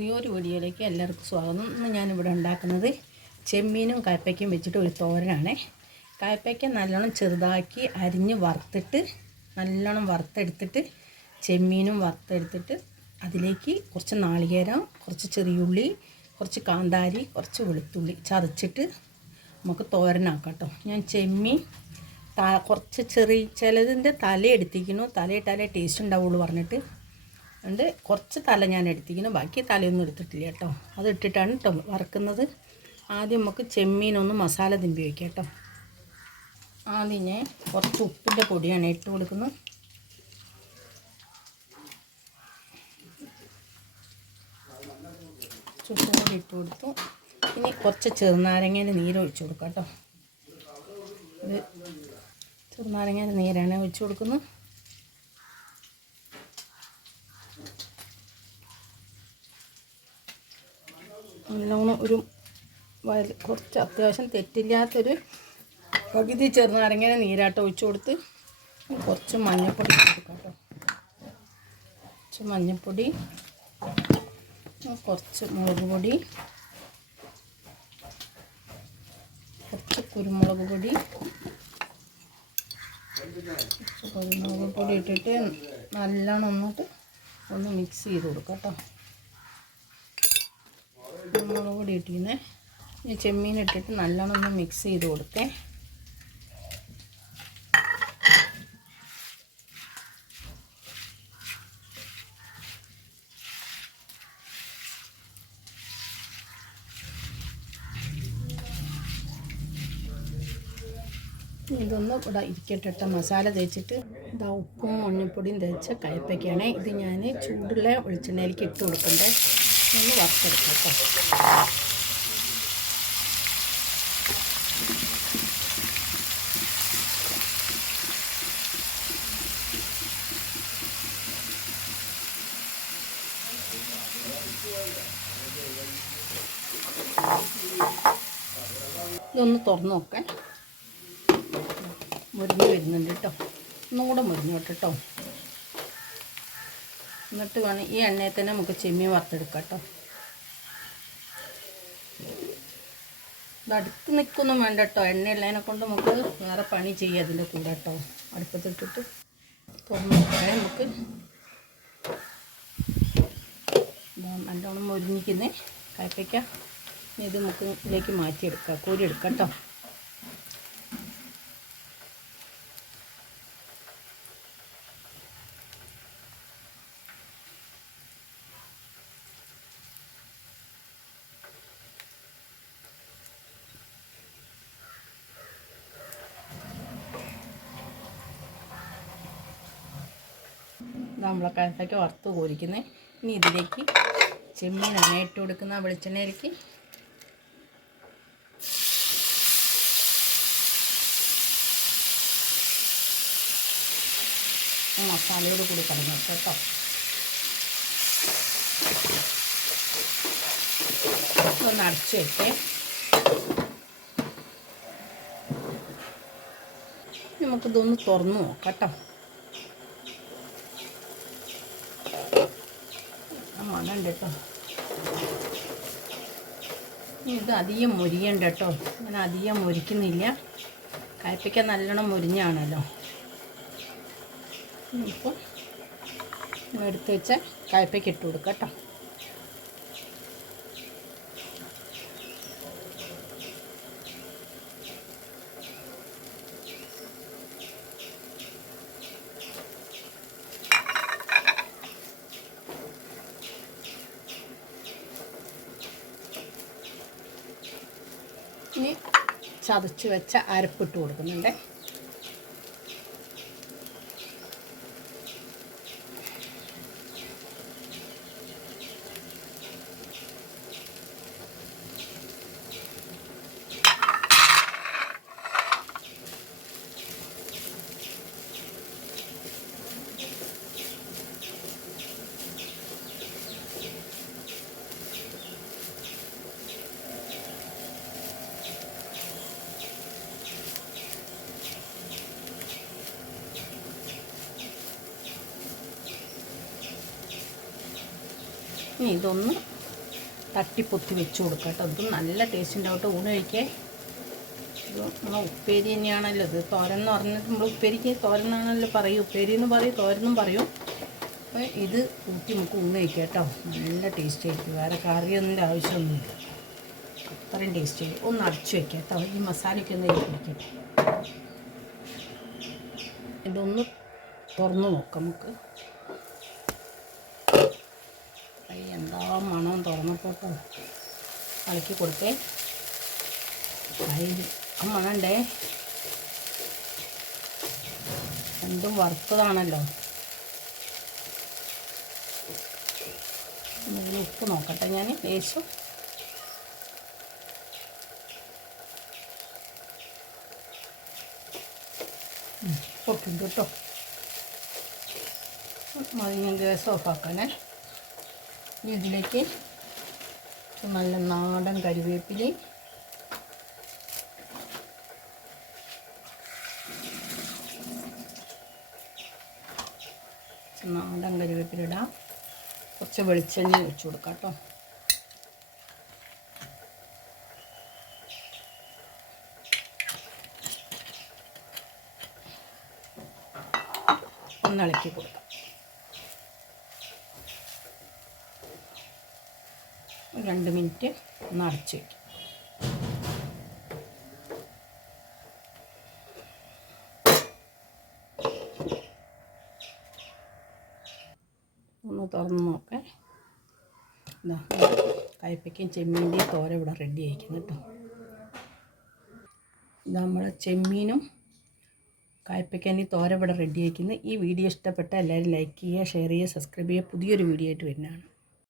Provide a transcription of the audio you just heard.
പുതിയൊരു വീഡിയോയിലേക്ക് എല്ലാവർക്കും സ്വാഗതം. ഇന്ന് ഞാനിവിടെ ഉണ്ടാക്കുന്നത് ചെമ്മീനും കയ്പ്പയ്ക്കും വെച്ചിട്ട് ഒരു തോരനാണേ. കയ്പ്പയ്ക്ക നല്ലോണം ചെറുതാക്കി അരിഞ്ഞ് വറുത്തിട്ട് നല്ലോണം വറുത്തെടുത്തിട്ട് ചെമ്മീനും വറുത്തെടുത്തിട്ട് അതിലേക്ക് കുറച്ച് നാളികേരം കുറച്ച് ചെറിയുള്ളി കുറച്ച് കാന്താരി കുറച്ച് വെളുത്തുള്ളി ചതച്ചിട്ട് നമുക്ക് തോരനാക്കാം ഞാൻ ചെമ്മീൻ കുറച്ച് ചെറിയ ചിലതിന്റെ തല എടുത്തിരിക്കുന്നു തലയിട്ടാലേ ടേസ്റ്റ് ഉണ്ടാവുള്ളൂ പറഞ്ഞിട്ട്. ഉണ്ട്. കുറച്ച് തല ഞാൻ എടുത്തിരിക്കുന്നു. ബാക്കി തലയൊന്നും എടുത്തിട്ടില്ല കേട്ടോ. അത് ഇട്ടിട്ടാണ് കേട്ടോ വറക്കുന്നത്. ആദ്യം നമുക്ക് ചെമ്മീനൊന്ന് മസാല തിമ്പി വയ്ക്കാം കേട്ടോ. ആദ്യം ഞാൻ കുറച്ച് ഉപ്പിന്റെ പൊടിയാണ് ഇട്ട് കൊടുക്കുന്നത് ചുറ്റുപൊടി ഇട്ട് കൊടുത്തു. ഇനി കുറച്ച് ചെറുനാരങ്ങേന്റെ നീര് ഒഴിച്ചു കൊടുക്കാം കേട്ടോ. ഇത് ചെറുനാരങ്ങേന്റെ നീരാണ് ഒഴിച്ചു കൊടുക്കുന്നത് നല്ലോണം ഒരു കുറച്ച് അത്യാവശ്യം തെറ്റില്ലാത്തൊരു പകുതി ചെറുനാരങ്ങനെ നീരാട്ടം ഒഴിച്ചു കൊടുത്ത് കുറച്ച് മഞ്ഞൾപ്പൊടി കൊടുക്കാം കേട്ടോ. കുറച്ച് മഞ്ഞൾപ്പൊടി കുറച്ച് മുളക് പൊടി കുറച്ച് കുരുമുളക് പൊടി കുരുമുളക് പൊടി ഇട്ടിട്ട് നല്ലോണം ഒന്നിട്ട് ഒന്ന് മിക്സ് ചെയ്ത് കൊടുക്കാം കേട്ടോ. പൊടി ഇട്ടിരുന്നേ ഈ ചെമ്മീൻ ഇട്ടിട്ട് നല്ലോണം ഒന്ന് മിക്സ് ചെയ്ത് കൊടുക്കേ ഇതൊന്ന് ഇവിടെ ഇരിക്കട്ടെ കേട്ടോ. മസാല തേച്ചിട്ട് ഇതാ ഉപ്പും മഞ്ഞൾപ്പൊടിയും തേച്ച കയ്പ്പയ്ക്കാണ്. ഇത് ഞാൻ ചൂടുള്ള വെളിച്ചെണ്ണയിലേക്ക് ഇട്ട് കൊടുക്കണ്ടേ. ഒന്ന് വറുത്തെടുക്കാം കേട്ടോ. ഇതൊന്ന് തുറന്ന് നോക്കാൻ മുരിഞ്ഞ് വരുന്നുണ്ട് കേട്ടോ. ഒന്നുകൂടെ മുരിഞ്ഞോട്ടെ കേട്ടോ എന്നിട്ട് വേണം ഈ എണ്ണയിൽ തന്നെ നമുക്ക് ചെമ്മീൻ വറുത്തെടുക്കാം കേട്ടോ. അടുത്ത് നിൽക്കൊന്നും വേണ്ട കേട്ടോ. എണ്ണയുള്ളതിനെ കൊണ്ട് നമുക്ക് വേറെ പണി ചെയ്യാം അതിന്റെ കൂടെ കേട്ടോ. അടുപ്പത്തിട്ടിട്ട് തുറന്ന് നമുക്ക്. നല്ലോണം മുരിഞ്ഞിക്കുന്നേ കയ്പ്പയ്ക്ക. ഇത് നമുക്ക് ഇതിലേക്ക് മാറ്റിയെടുക്കാം. കോരി എടുക്കാം കേട്ടോ. കയ്പ്പയ്ക്ക് വറുത്ത് കോരിക്കുന്നത് ഇനി ഇതിലേക്ക് ചെമ്മീനാണ് ഇട്ട് കൊടുക്കുന്ന വെളിച്ചെണ്ണയിലേക്ക്. മസാലയോട് കൂടി കടന്നു കേട്ടോ. ഒന്ന് അടച്ചു വെച്ചേ നമുക്കിതൊന്ന് തുറന്നു നോക്കാം കേട്ടോ. മണമുണ്ട് കേട്ടോ ഇത് അധികം മുരിയണ്ട കേട്ടോ ഞാൻ അധികം മുരിക്കുന്നില്ല. കയ്പ്പയ്ക്ക നല്ലോണം മുരിഞ്ഞാണല്ലോ. ഇപ്പോൾ എടുത്ത് വെച്ച കയ്പ്പയ്ക്ക് ഇട്ട് കൊടുക്കാം കേട്ടോ ഇനി ചതച്ച് വെച്ച അരപ്പിട്ട് കൊടുക്കുന്നുണ്ട്. ഇനി ഇതൊന്ന് തട്ടിപ്പൊത്തി വെച്ച് കൊടുക്കുക കേട്ടോ. ഇതും നല്ല ടേസ്റ്റ് ഉണ്ടാവട്ടെ ഊണ് കഴിക്കേ ഇത് നമ്മൾ ഉപ്പേരി തന്നെയാണല്ലോ ഇത്. തോരൻ എന്ന് പറഞ്ഞിട്ട് നമ്മൾ ഉപ്പേരിക്ക് തോരൻ പറയും. ഉപ്പേരി എന്ന് പറയും തോരനും പറയും. അപ്പോൾ ഇത് കൂട്ടി നമുക്ക് ഊണ് കഴിക്കാം കേട്ടോ. നല്ല ടേസ്റ്റ് ആയിരിക്കും. വേറെ കറിയൊന്നും ആവശ്യമൊന്നുമില്ല. അത്രയും ടേസ്റ്റ് ആയിരിക്കും. ഒന്ന് അടച്ചു വെക്കാം കേട്ടോ. ഈ മസാലയ്ക്ക് ഒന്ന് കഴിക്കാം ഇതൊന്ന് തുറന്ന് നോക്കാം നമുക്ക്. ഐ, എന്താ മണം തുറന്നപ്പോൾ. ഇളക്കി കൊടുത്തേ. കൈ ആ മണണ്ടേ? എന്തും വറുത്തതാണല്ലോ. ഉപ്പ് നോക്കട്ടെ ഞാൻ ലേശം ഉണ്ട് കേട്ടോ. മതി ഞാൻ ഗ്യാസ് ഓഫാക്കാനേ. ഇനി ഇതിലേക്ക് നല്ല നാടൻ കരിവേപ്പിലയും നാടൻ കരിവേപ്പില ഇടാം. കുറച്ച് വെളിച്ചെണ്ണ ഒഴിച്ചു കൊടുക്കാം കേട്ടോ. ഒന്ന് ഇളക്കി കൊടുക്കാം. രണ്ട് മിനിറ്റ് ഒന്ന് അടച്ചു വയ്ക്കും. ഒന്ന് തുറന്ന് നോക്കേ. ഇതാ കയ്പ്പയ്ക്കും ചെമ്മീന്റെയും തോര ഇവിടെ റെഡി ആയിരിക്കുന്നു കേട്ടോ. ഇത് നമ്മളെ ചെമ്മീനും കായ്പയ്ക്കാനി തോര ഇവിടെ റെഡി ആയിരിക്കുന്നു. ഈ വീഡിയോ ഇഷ്ടപ്പെട്ട എല്ലാവരും ലൈക്ക് ചെയ്യുക ഷെയർ ചെയ്യുക സബ്സ്ക്രൈബ് ചെയ്യുക. പുതിയൊരു വീഡിയോ ആയിട്ട് വരുന്നതാണ്.